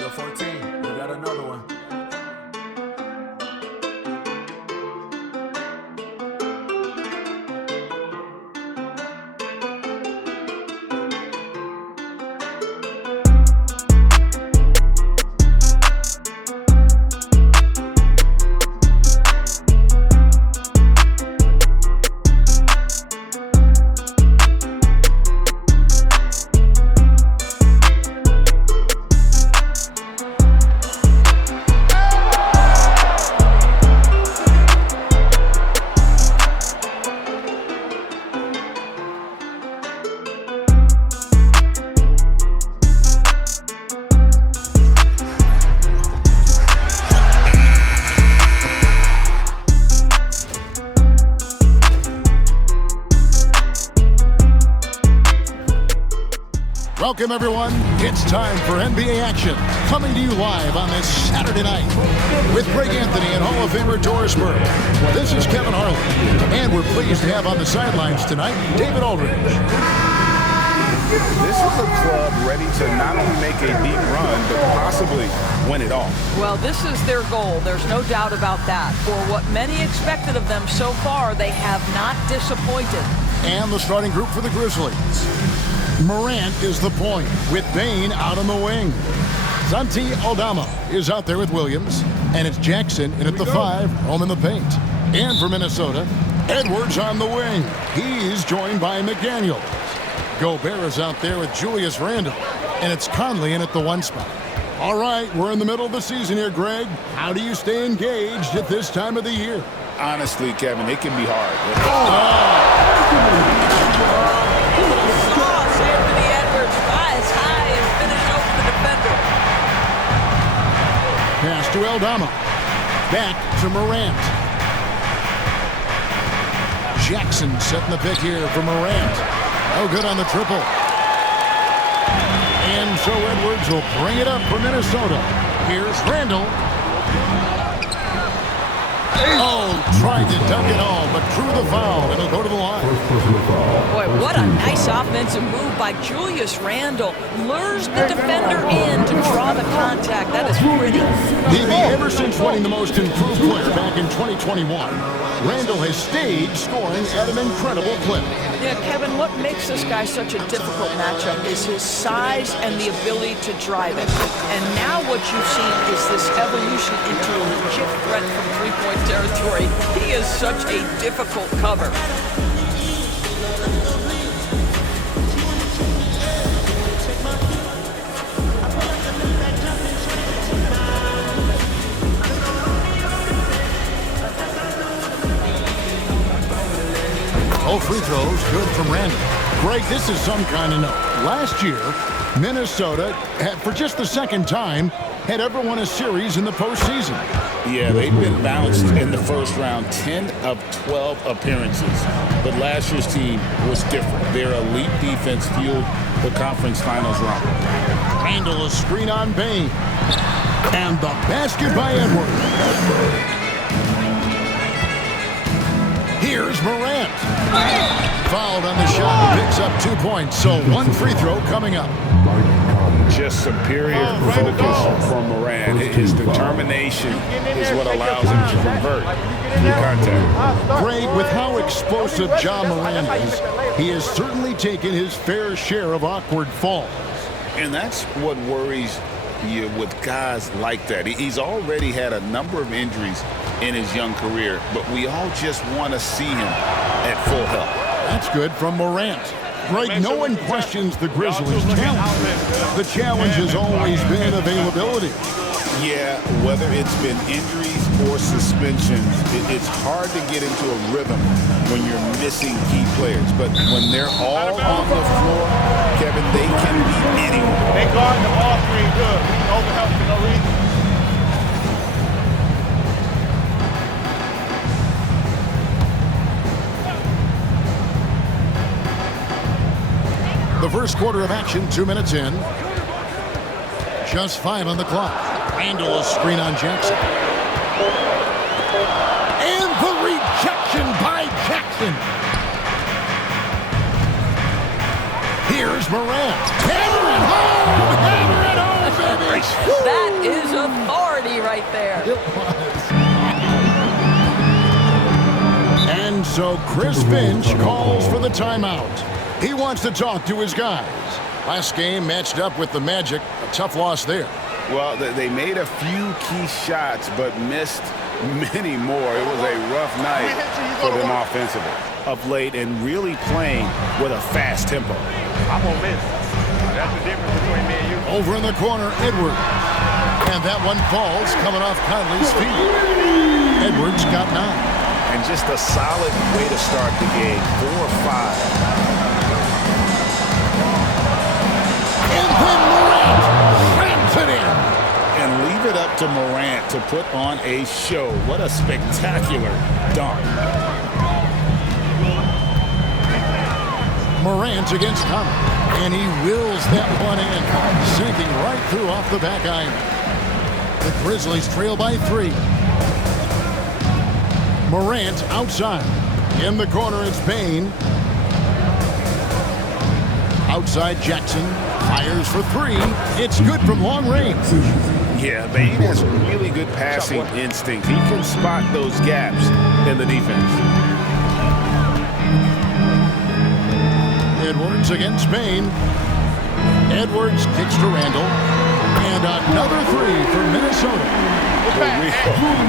Yo, 14, we got another one. Welcome, everyone. It's time for NBA action, coming to you live on this Saturday night with Greg Anthony and Hall of Famer Doris Burke. This is Kevin Harlan, and we're pleased to have on the sidelines tonight David Aldridge. This is a club ready to not only make a deep run, but possibly win it all. Well, this is their goal. There's no doubt about that. For what many expected of them so far, they have not disappointed. And the starting group for the Grizzlies. Morant is the point, with Bane out on the wing. Santi Aldama is out there with Williams, and it's Jackson in at the 5, home in the paint. And for Minnesota, Edwards on the wing. He's joined by McDaniels. Gobert is out there with Julius Randle, and it's Conley in at the 1 spot. All right, we're in the middle of the season here, Greg. How do you stay engaged at this time of the year? Honestly, Kevin, it can be hard. Anthony Edwards rise high and finish over the defender. Pass to Aldama. Back to Morant. Jackson setting the pick here for Morant. Oh, good on the triple. And so Edwards will bring it up for Minnesota. Here's Randle. Oh, tried to dunk it home, but drew the foul. It'll go to the line. Boy, what a nice offensive move by Julius Randle. Lures the defender in to draw the contact. That is pretty. DB, ever since winning the most improved player back in 2021, Randle has stayed scoring at an incredible clip. Yeah, Kevin, what makes this guy such a difficult matchup is his size and the ability to drive it. And now what you've seen is this evolution into a legit threat from three-point territory. He is such a difficult cover. All free throws good from Randle. Greg, this is some kind of note. Last year, Minnesota, for just the second time, had ever won a series in the postseason. Yeah, they've been bounced in the first round, 10 of 12 appearances. But last year's team was different. Their elite defense fueled the conference finals run. Randle a screen on Bane. And the basket by Edwards. Here's Morant. Fouled on the shot, picks up 2 points. So 1 free throw coming up. Just superior focus from Morant. His determination is what allows him to convert through contact. Greg, with how explosive Ja Morant is, he has certainly taken his fair share of awkward falls. And that's what worries you with guys like that. He's already had a number of injuries in his young career, but we all just want to see him at full health. That's good from Morant. Greg, no one questions the Grizzlies' challenge. The challenge has always been availability. Yeah, whether it's been injuries or suspensions, it's hard to get into a rhythm when you're missing key players. But when they're all on the floor, Kevin, they can beat anyone. They guard the ball screen good. We can overhelp for no reason. The first quarter of action, 2 minutes in. Just 5 on the clock. Randle a screen on Jackson. And the rejection by Jackson. Here's Morant. Hammer it home! Hammer it home, baby! That is authority right there. It was. And so Chris Finch calls for the timeout. He wants to talk to his guys. Last game matched up with the Magic. A tough loss there. Well, they made a few key shots, but missed many more. It was a rough night for them offensively of late and really playing with a fast tempo. I'm going to miss. That's the difference between me and you. Over in the corner, Edwards. And that one falls coming off Conley's feet. Edwards got 9. And just a solid way to start the game. 4 or 5. And then Morant rams it in. And leave it up to Morant to put on a show. What a spectacular dunk. Morant against Conley. And he wills that one in, sinking right through off the back iron. The Grizzlies trail by 3. Morant outside. In the corner, it's Bane. Outside, Jackson fires for 3. It's good from long range. Yeah, Bane has really good passing instinct. He can spot those gaps in the defense. Edwards against Bane. Edwards kicks to Randall. And another 3 for Minnesota. For real.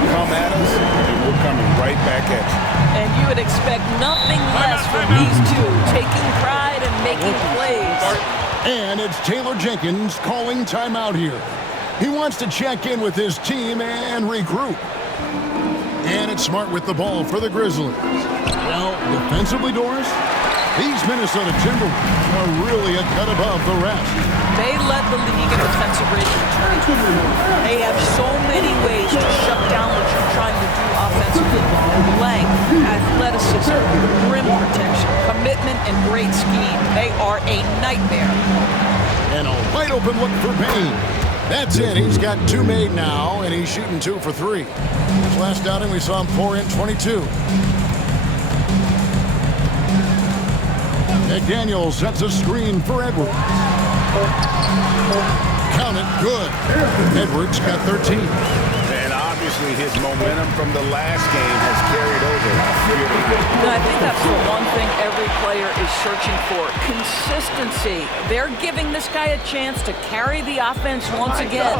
Come at us, and we're coming right back at you. And you would expect nothing less from these two, taking pride and making plays. And it's Taylor Jenkins calling timeout here. He wants to check in with his team and regroup. And it's Smart with the ball for the Grizzlies. Well, defensively, Doris, these Minnesota Timberwolves are really a cut above the rest. They led the league in defensive rating in 2024. They have so many ways to shut down what you're trying to do offensively. Length, athleticism, rim protection, commitment, and great scheme. They are a nightmare. And a wide open look for Payne. That's it. He's got 2 made now, and he's shooting 2 for 3. His last outing, we saw him 4 in 22. McDaniel sets a screen for Edwards. Count it, good. Edwards got 13. And obviously his momentum from the last game has carried over. And I think that's the one thing every player is searching for. Consistency. They're giving this guy a chance to carry the offense once again.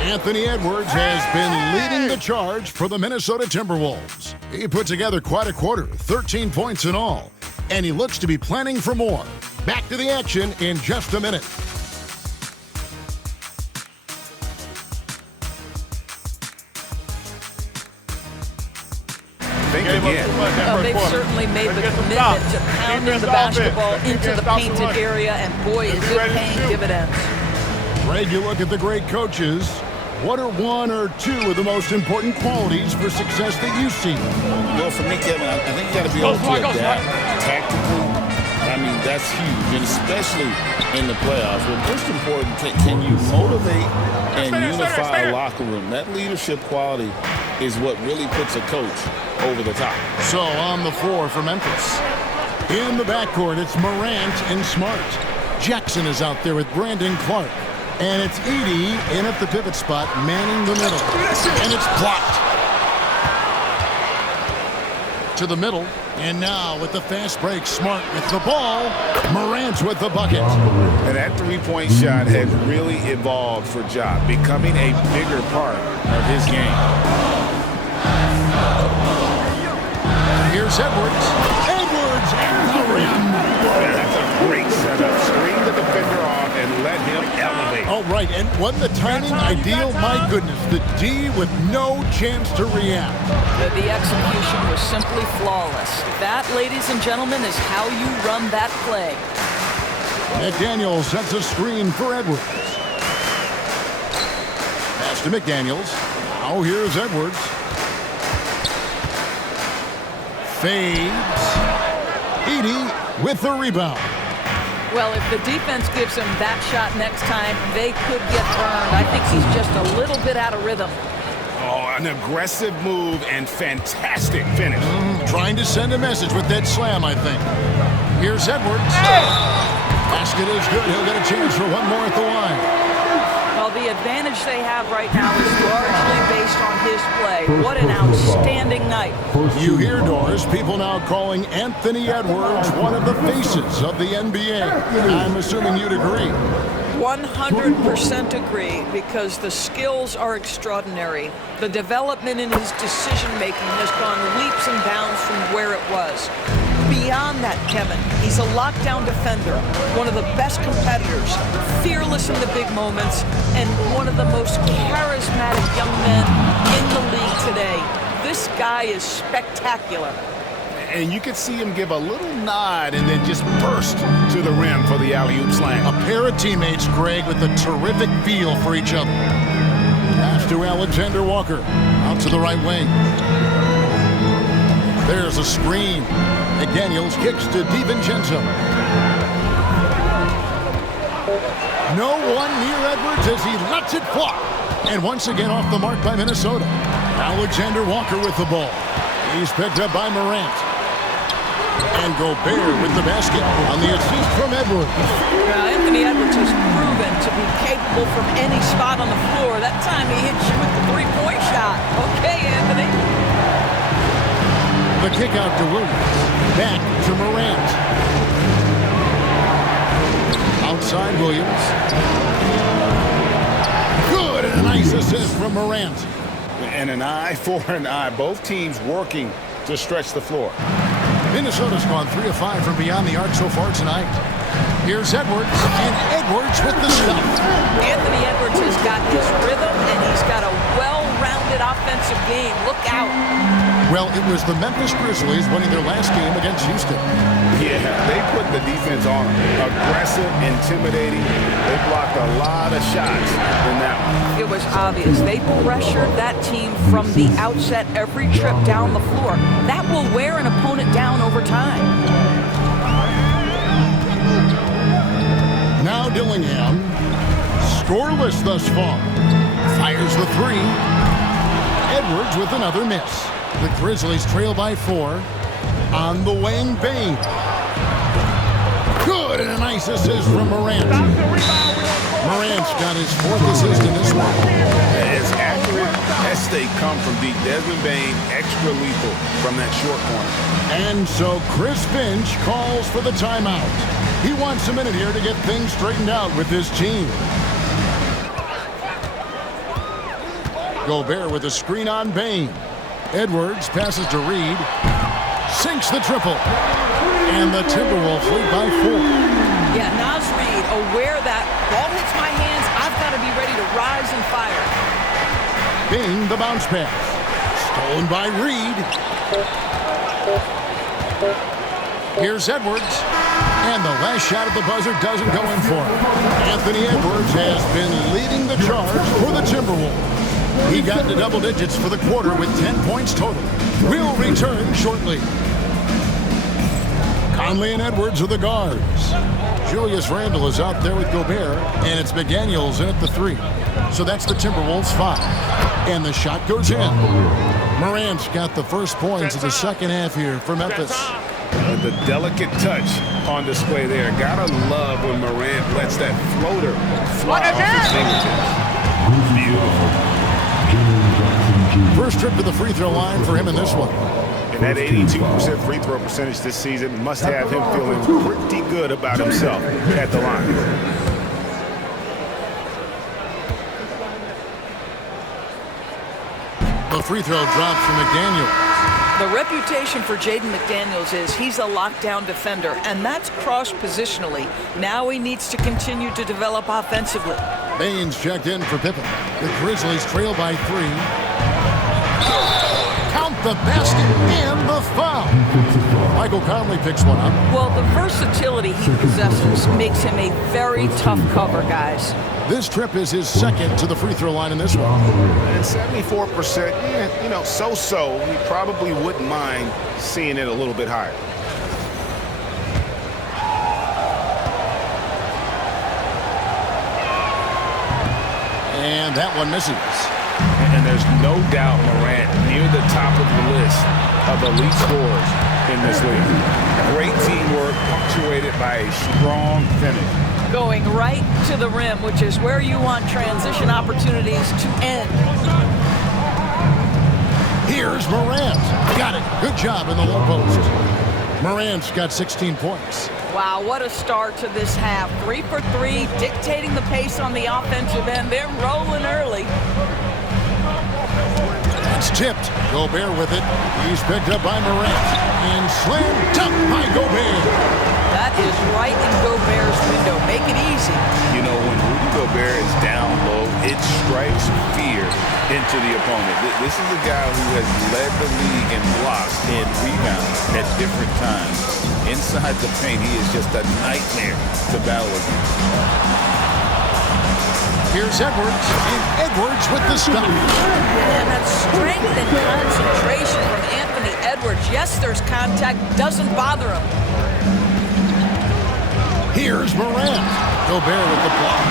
Anthony Edwards has been leading the charge for the Minnesota Timberwolves. He put together quite a quarter, 13 points in all. And he looks to be planning for more. Back to the action in just a minute. Think again. They've certainly made the commitment to pounding the basketball into the painted area, and boy, is it paying dividends. Greg, you look at the great coaches. What are 1 or 2 of the most important qualities for success that you see? Well, for me, Kevin, I think you got to be able to adapt tactically. I mean, that's huge, and especially in the playoffs. But most important, can you motivate and unify a locker room? That leadership quality is what really puts a coach over the top. So on the floor for Memphis. In the backcourt, it's Morant and Smart. Jackson is out there with Brandon Clark. And it's Edey in at the pivot spot, manning the middle. And it's blocked. To the middle. And now with the fast break, Smart with the ball. Morant with the bucket. And that three-point shot has really evolved for Ja, becoming a bigger part of his game. Here's Edwards. Edwards and the rim. That's a great setup. Screen the defender off and let him elevate. All right, and wasn't the timing ideal? My goodness, the D with no chance to react. The execution was simply flawless. That, ladies and gentlemen, is how you run that play. McDaniel sets a screen for Edwards. Pass to McDaniels. Now here's Edwards. Fades. Edey with the rebound. Well, if the defense gives him that shot next time, they could get burned. I think he's just a little bit out of rhythm. Oh, an aggressive move and fantastic finish. Trying to send a message with that slam, I think. Here's Edwards. Basket is good. He'll get a chance for one more at the line. Well, the advantage they have right now is largely based on his play. What an outstanding night. You hear, Doris, people now calling Anthony Edwards one of the faces of the NBA. I'm assuming you'd agree. 100% agree, because the skills are extraordinary. The development in his decision-making has gone leaps and bounds from where it was. Beyond that, Kevin, he's a lockdown defender, one of the best competitors, fearless in the big moments, and one of the most charismatic young men in the league today. This guy is spectacular. And you could see him give a little nod and then just burst to the rim for the alley-oop slam. A pair of teammates, Greg, with a terrific feel for each other. Pass to Alexander Walker, out to the right wing. There's a screen. McDaniels kicks to DiVincenzo. No one near Edwards as he lets it fly. And once again off the mark by Minnesota. Alexander Walker with the ball. He's picked up by Morant. And Gobert with the basket on the assist from Edwards. Anthony Edwards has proven to be capable from any spot on the floor. That time he hit you with the three-point shot. Okay, Anthony. The kick out to Williams. Back to Morant. Outside Williams. Good, and a nice assist from Morant. And an eye for an eye. Both teams working to stretch the floor. Minnesota's gone 3 of 5 from beyond the arc so far tonight. Here's Edwards, and Edwards with the stuff. Anthony Edwards has got his rhythm, and he's got a well-rounded offensive game. Look out. Well, it was the Memphis Grizzlies winning their last game against Houston. Yeah, they put the defense on them. Aggressive, intimidating. They blocked a lot of shots in that one. It was obvious. They pressured that team from the outset every trip down the floor. That will wear an opponent down over time. Now Dillingham, scoreless thus far. Fires the three. Edwards with another miss. The Grizzlies trail by 4. On the wing, Bane. Good, and a nice assist from Morant. Morant's got his 4th assist in this one. As accurate as they come from deep. Desmond Bane, extra lethal from that short corner. And so Chris Finch calls for the timeout. He wants a minute here to get things straightened out with his team. Gobert with a screen on Bane. Edwards passes to Reid. Sinks the triple. And the Timberwolves lead by 4. Yeah, Naz Reid, aware that ball hits my hands, I've got to be ready to rise and fire. Bing, the bounce pass. Stolen by Reid. Here's Edwards. And the last shot at the buzzer doesn't go in for him. Anthony Edwards has been leading the charge for the Timberwolves. He got into double digits for the quarter with 10 points total. We'll return shortly. Conley and Edwards are the guards. Julius Randle is out there with Gobert, and it's McDaniels in at the 3. So that's the Timberwolves 5. And the shot goes in. Morant's got the first points of the second half here for Memphis. The delicate touch on display there. Gotta love when Morant lets that floater fly off his fingertips. Beautiful. First trip to the free throw line for him in this one. And that 82% free throw percentage this season must have him feeling pretty good about himself at the line. The free throw drops from McDaniels. The reputation for Jaden McDaniels is he's a lockdown defender, and that's cross-positionally. Now he needs to continue to develop offensively. Baines checked in for Pippen. The Grizzlies trail by 3. Count the basket and the foul. Michael Conley picks one up. Well, the versatility he possesses makes him a very tough cover, guys. This trip is his second to the free throw line in this one. And 74%, so-so. He probably wouldn't mind seeing it a little bit higher. And that one misses. And there's no doubt Morant near the top of the list of elite scorers in this league. Great teamwork punctuated by a strong finish. Going right to the rim, which is where you want transition opportunities to end. Here's Morant. Got it. Good job in the low post. Morant's got 16 points. Wow, what a start to this half. 3 for 3, dictating the pace on the offensive end. They're rolling early. It's tipped. Gobert with it. He's picked up by Morant. And slammed dunk by Gobert. That is right in Gobert's window. Make it easy. You know, when Rudy Gobert is down low, it strikes fear into the opponent. This is a guy who has led the league in blocks and rebounds at different times. Inside the paint, he is just a nightmare to battle against. Here's Edwards, and Edwards with the stop. And that strength and concentration from Anthony Edwards. Yes, there's contact, doesn't bother him. Here's Morant. Gobert with the block.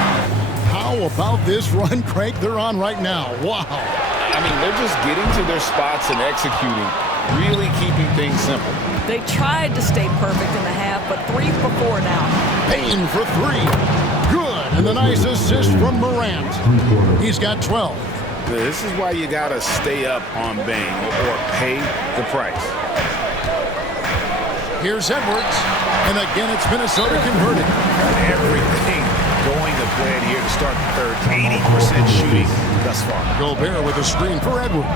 How about this run crank they're on right now? Wow. I mean, they're just getting to their spots and executing, really keeping things simple. They tried to stay perfect in the half, but 3 for 4 now. Payne for 3. Good. And the nice assist from Morant. He's got 12. This is why you got to stay up on Bane or pay the price. Here's Edwards. And again, it's Minnesota converted. Everything going to plan here to start the third. 80% shooting thus far. Gobert with a screen for Edwards.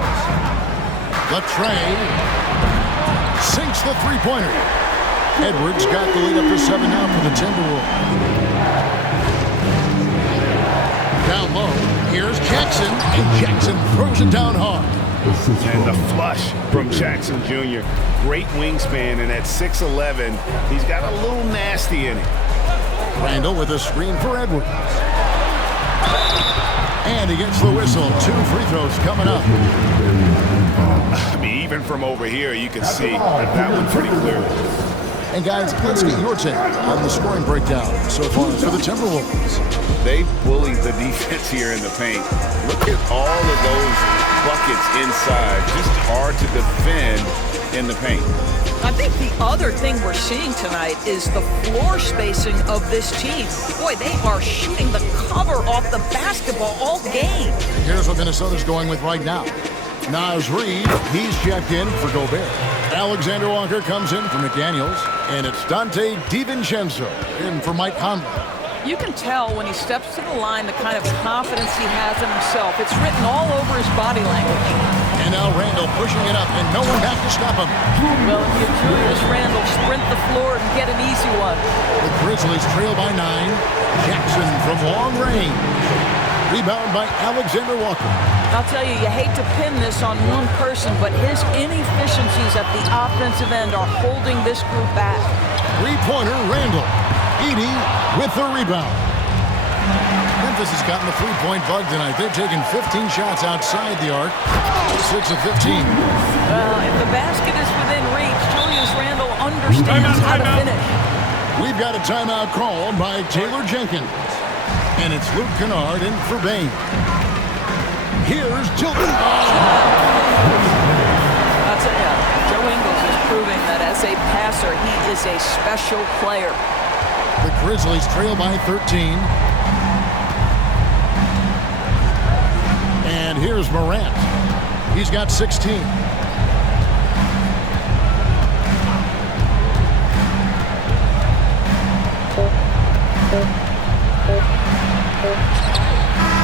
Latrey sinks the three-pointer. Edwards got the lead up to 7 now for the Timberwolves. Down low, here's Jackson, and Jackson throws it down hard. And the flush from Jackson Jr. Great wingspan, and at 6'11", he's got a little nasty in it. Randall with a screen for Edwards. And he gets the whistle. 2 free throws coming up. I mean, even from over here, you can see that one pretty clearly. And guys, let's get your take on the scoring breakdown so far for the Timberwolves. They bullied the defense here in the paint. Look at all of those buckets inside. Just hard to defend in the paint. I think the other thing we're seeing tonight is the floor spacing of this team. Boy, they are shooting the cover off the basketball all game. Here's what Minnesota's going with right now. Naz Reid, he's checked in for Gobert. Alexander Walker comes in for McDaniels. And it's Dante DiVincenzo in for Mike Conley. You can tell when he steps to the line the kind of confidence he has in himself. It's written all over his body language. And now Randall pushing it up, and no one back to stop him. Well, if you Julius Randall sprint the floor and get an easy one. The Grizzlies trail by 9. Jackson from long range. Rebound by Alexander Walker. I'll tell you, you hate to pin this on one person, but his inefficiencies at the offensive end are holding this group back. Three-pointer, Randall. Edey with the rebound. Memphis has gotten the three-point bug tonight. They've taken 15 shots outside the arc. 6 of 15. Well, if the basket is within reach, Julius Randall understands how to finish. We've got a timeout called by Taylor Jenkins. And it's Luke Kennard in for Bane. Here's Tilton. I'll tell you, Joe Ingles is proving that as a passer, he is a special player. The Grizzlies trail by 13. And here's Morant. He's got 16.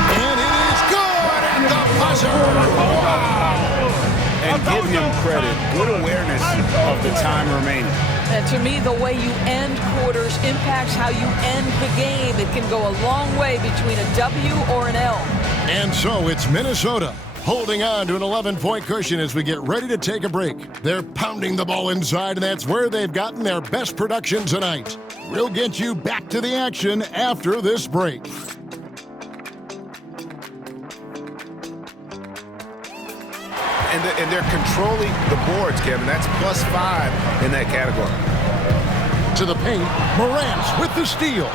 And it is good at the buzzer. And give him credit. Good awareness of the time remaining. And to me, the way you end quarters impacts how you end the game. It can go a long way between a W or an L. And so it's Minnesota holding on to an 11-point cushion as we get ready to take a break. They're pounding the ball inside, and that's where they've gotten their best production tonight. We'll get you back to the action after this break. And they're controlling the boards, Kevin. That's +5 in that category. To the paint, Morant with the steal.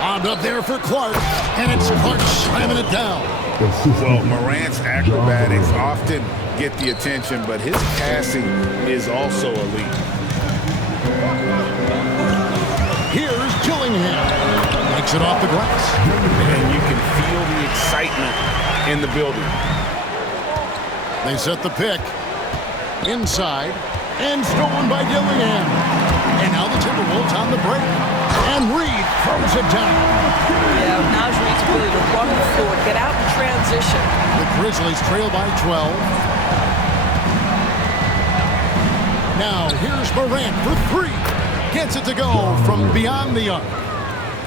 On up there for Clark, and it's Clark slamming it down. Well, Morant's acrobatics often get the attention, but his passing is also elite. Here's Gillingham. Makes it off the glass. And you can feel the excitement in the building. They set the pick. Inside. And stolen by Gillingham. And now the Timberwolves on the break. And Reid throws it down. Yeah, Naz Reid's ability to run the floor, get out in transition. The Grizzlies trail by 12. Now here's Morant for three. Gets it to go from beyond the arc.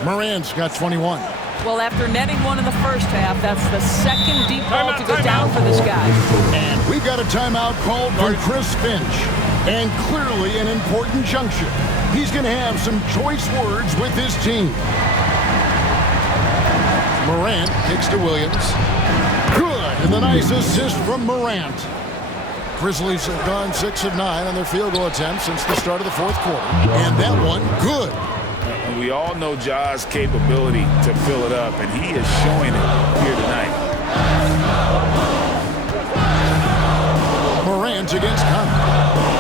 Morant's got 21. Well, after netting one in the first half, that's the second deep ball to go down for this guy. And we've got a timeout called from Chris Finch. And clearly an important juncture. He's going to have some choice words with his team. Morant kicks to Williams. Good, and the nice assist from Morant. Grizzlies have gone 6 of 9 on their field goal attempts since the start of the fourth quarter. And that one, good. We all know Ja's capability to fill it up, and he is showing it here tonight. Morant against Conley.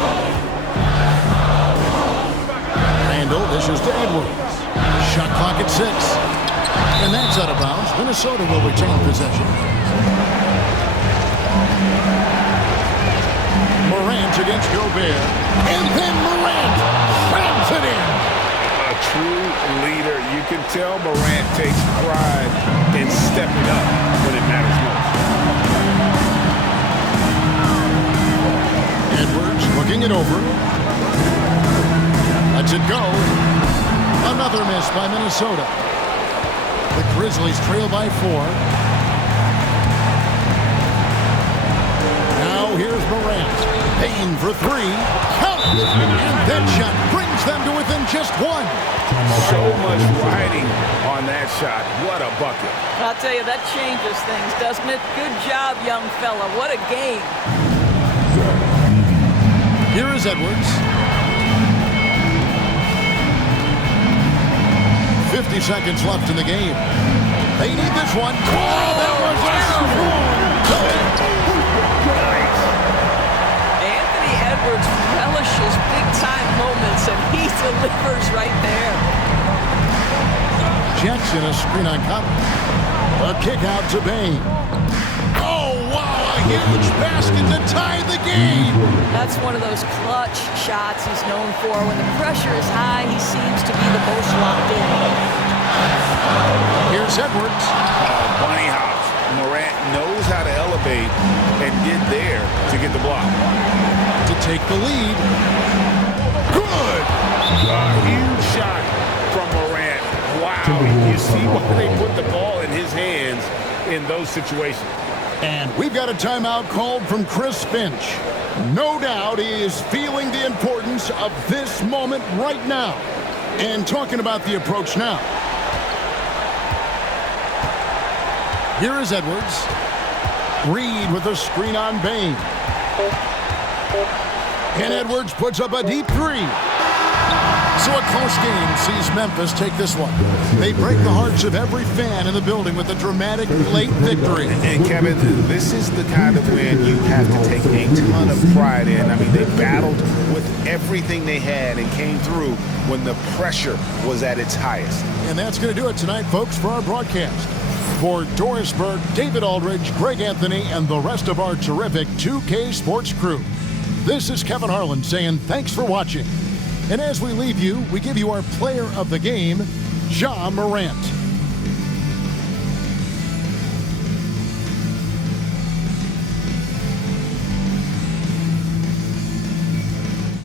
Randall dishes to Edwards. Shot clock at 6. And that's out of bounds. Minnesota will retain possession. Morant against Gobert. And then Morant slams it in. A true leader. You can tell Morant takes pride in stepping up when it matters most. Edwards looking it over. Lets it go. Another miss by Minnesota. The Grizzlies trail by 4. Now here's Morant. Payne for 3. Count it! And that shot brings them to within just 1. So much riding on that shot. What a bucket. I'll tell you, that changes things, doesn't it? Good job, young fella. What a game. Here is Edwards. 50 seconds left in the game. They need this one. Oh, that was Anthony Edwards relishes big-time moments, and he delivers right there. Jackson, a screen on Conley. A kick out to Bain. Oh, wow, a huge basket to tie the game. That's one of those clutch shots he's known for. When the pressure is high, he seems to be the most locked in. Here's Edwards. Bunny hops. Morant knows how to elevate and get there to get the block. To take the lead. Good. A huge shot from Morant. Wow. You see why they put the ball in his hands in those situations. And we've got a timeout called from Chris Finch. No doubt he is feeling the importance of this moment right now. And talking about the approach now. Here is Edwards. Reid with a screen on Bain. And Edwards puts up a deep 3. So a close game sees Memphis take this one. They break the hearts of every fan in the building with a dramatic late victory. And Kevin, this is the kind of win you have to take a ton of pride in. I mean, they battled with everything they had and came through when the pressure was at its highest. And that's going to do it tonight, folks, for our broadcast. For Doris Burke, David Aldridge, Greg Anthony, and the rest of our terrific 2K Sports crew, this is Kevin Harlan saying thanks for watching. And as we leave you, we give you our player of the game, Ja Morant.